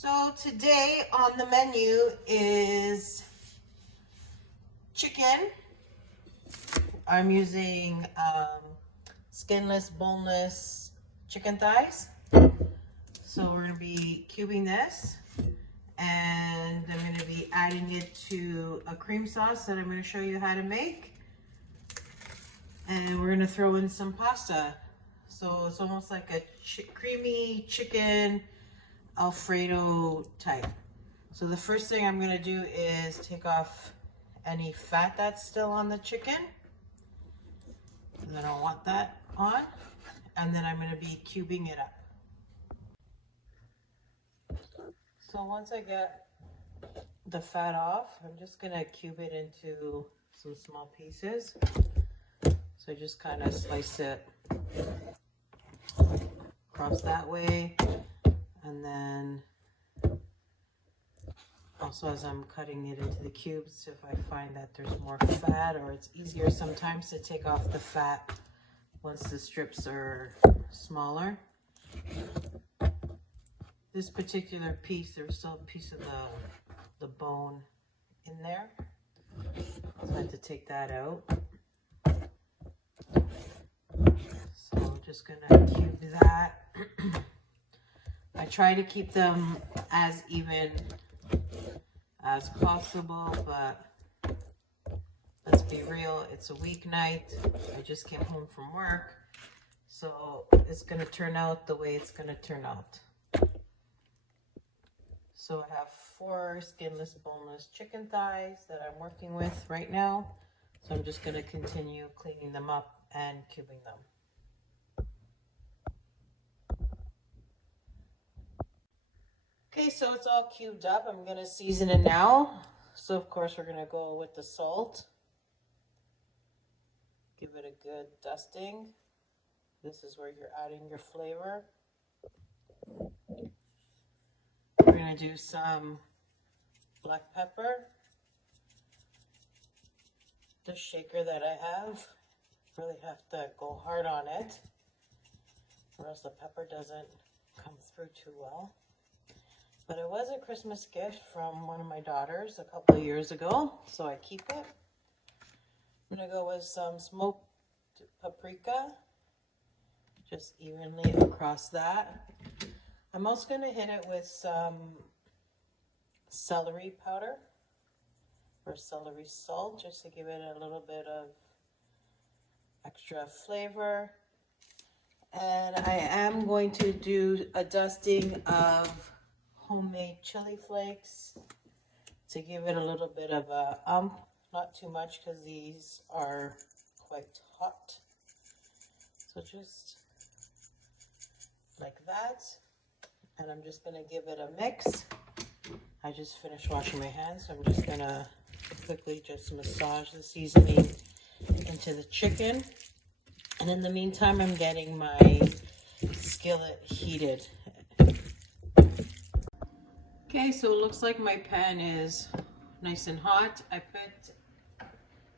So today on the menu is chicken. I'm using skinless, boneless chicken thighs. So we're going to be cubing this, and I'm going to be adding it to a cream sauce that I'm going to show you how to make. And we're going to throw in some pasta. So it's almost like a creamy chicken Alfredo type. So the first thing I'm going to do is take off any fat that's still on the chicken. I don't want that on. And then I'm going to be cubing it up. So once I get the fat off, I'm just going to cube it into some small pieces. So just kind of slice it across that way. And then also as I'm cutting it into the cubes, if I find that there's more fat, or it's easier sometimes to take off the fat once the strips are smaller. This particular piece, there's still a piece of the bone in there. So I have to take that out. So I'm just gonna cube that. I try to keep them as even as possible, but let's be real, it's a weeknight. I just came home from work, so it's going to turn out the way it's going to turn out. So I have 4 skinless, boneless chicken thighs that I'm working with right now. So I'm just going to continue cleaning them up and cubing them. Okay, so it's all cubed up. I'm going to season it now. So of course we're going to go with the salt. Give it a good dusting. This is where you're adding your flavor. We're going to do some black pepper. The shaker that I have, really have to go hard on it, or else the pepper doesn't come through too well. But it was a Christmas gift from one of my daughters a couple of years ago, so I keep it. I'm going to go with some smoked paprika, just evenly across that. I'm also going to hit it with some celery powder or celery salt, just to give it a little bit of extra flavor. And I am going to do a dusting of homemade chili flakes to give it a little bit of a not too much because these are quite hot. So just like that. And I'm just going to give it a mix. I just finished washing my hands, so I'm just going to quickly just massage the seasoning into the chicken. And in the meantime, I'm getting my skillet heated. Okay, so it looks like my pan is nice and hot. I put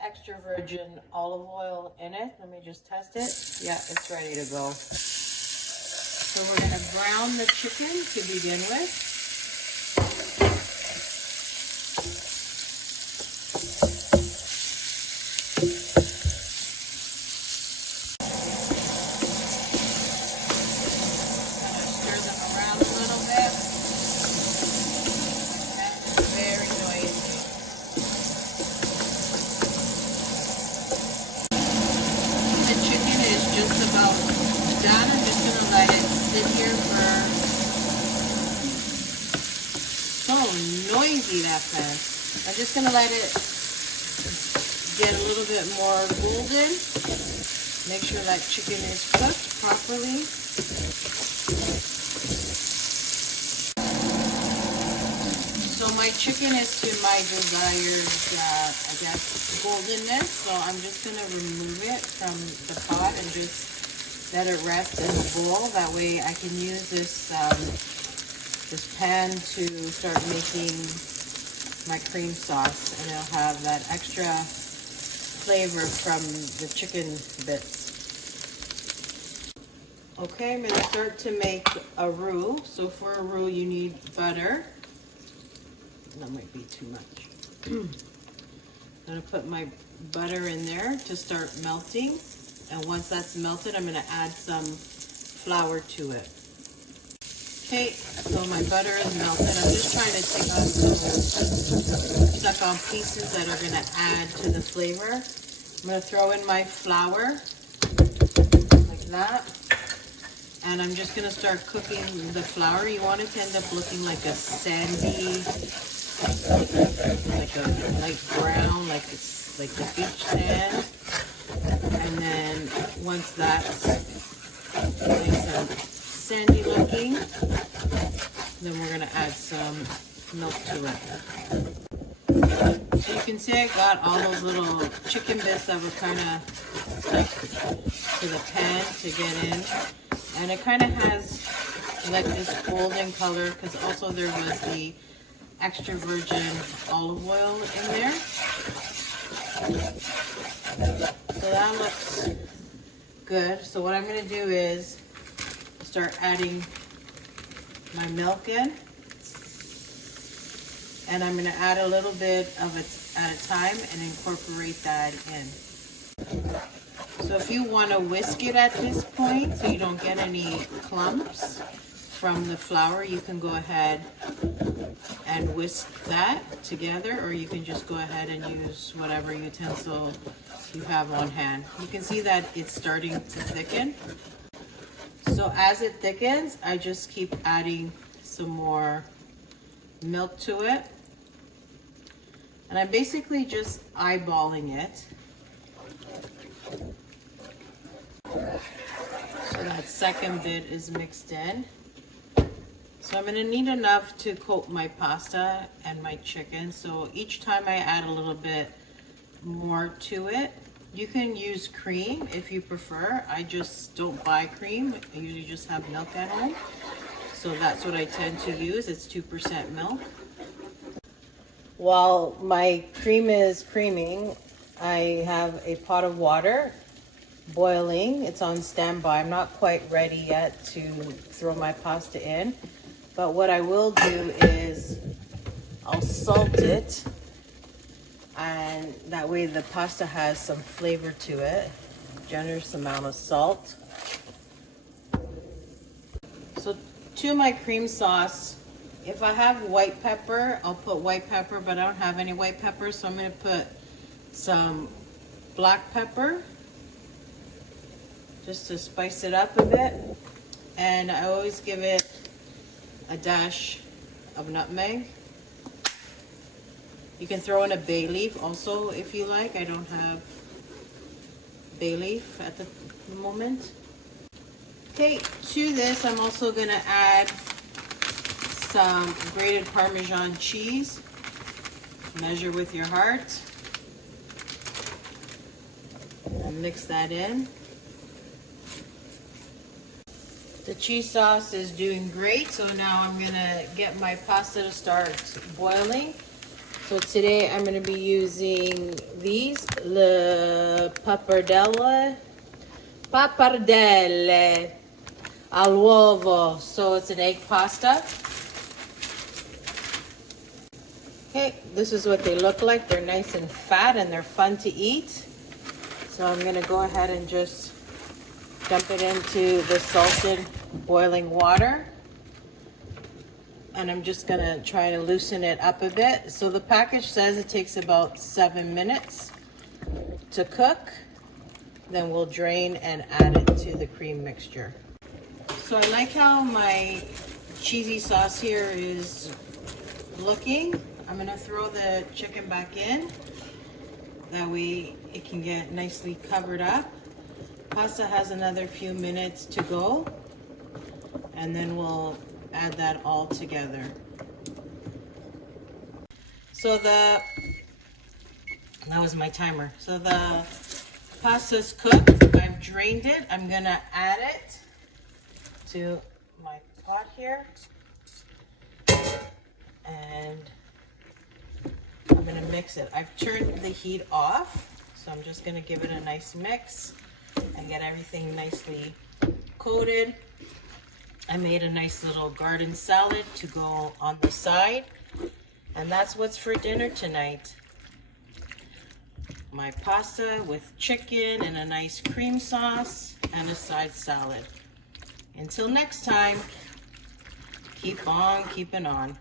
extra virgin olive oil in it. Let me just test it. Yeah, it's ready to go. So we're going to brown the chicken to begin with. Just about done. I'm just going to let it sit here for... So noisy, that pan. I'm just going to let it get a little bit more golden. Make sure that chicken is cooked properly. So my chicken is to my desired, I guess, goldenness. So I'm just going to remove it from the pot and just let it rest in the bowl. That way I can use this this pan to start making my cream sauce, and it'll have that extra flavor from the chicken bits. Okay, I'm gonna start to make a roux. So for a roux, you need butter. That might be too much. I'm gonna put my butter in there to start melting. And once that's melted, I'm gonna add some flour to it. Okay, so my butter is melted. I'm just trying to take off some stuck on pieces that are gonna add to the flavor. I'm gonna throw in my flour, like that. And I'm just gonna start cooking the flour. You want it to end up looking like a sandy, like a light brown, like it's like the beach sand. And then once that's nice and sandy looking, then we're gonna add some milk to it. So you can see I got all those little chicken bits that were kind of stuck to the pan to get in. And it kind of has like this golden color because also there was the extra virgin olive oil in there. So that looks good. So what I'm going to do is start adding my milk in. And I'm going to add a little bit of it at a time and incorporate that in. So if you want to whisk it at this point so you don't get any clumps from the flour, you can go ahead and whisk that together, or you can just go ahead and use whatever utensil you have on hand. You can see that it's starting to thicken. So as it thickens, I just keep adding some more milk to it. And I'm basically just eyeballing it. So that second bit is mixed in. So I'm going to need enough to coat my pasta and my chicken. So each time I add a little bit more to it. You can use cream if you prefer. I just don't buy cream. I usually just have milk at home. So that's what I tend to use. It's 2% milk. While my cream is creaming, I have a pot of water boiling. It's on standby. I'm not quite ready yet to throw my pasta in. But what I will do is I'll salt it, and that way the pasta has some flavor to it. Generous amount of salt. So to my cream sauce, if I have white pepper, I'll put white pepper, but I don't have any white pepper, so I'm going to put some black pepper just to spice it up a bit. And I always give it a dash of nutmeg. You can throw in a bay leaf also if you like. I don't have bay leaf at the moment. Okay, to this I'm also going to add some grated Parmesan cheese. Measure with your heart. And mix that in. The cheese sauce is doing great, so now I'm gonna get my pasta to start boiling. So today I'm gonna be using these, le pappardelle all'uovo. So it's an egg pasta. Okay, this is what they look like. They're nice and fat and they're fun to eat. So I'm gonna go ahead and just dump it into the salted boiling water, and I'm just gonna try to loosen it up a bit. So the package says it takes about 7 minutes to cook. Then we'll drain and add it to the cream mixture. So I like how my cheesy sauce here is looking. I'm gonna throw the chicken back in. That way it can get nicely covered up. Pasta has another few minutes to go, and then we'll add that all together. So that was my timer. So the pasta's cooked. I've drained it. I'm gonna add it to my pot here, and I'm gonna mix it. I've turned the heat off, so I'm just gonna give it a nice mix and get everything nicely coated. I made a nice little garden salad to go on the side. And that's what's for dinner tonight. My pasta with chicken and a nice cream sauce and a side salad. Until next time, keep on keeping on.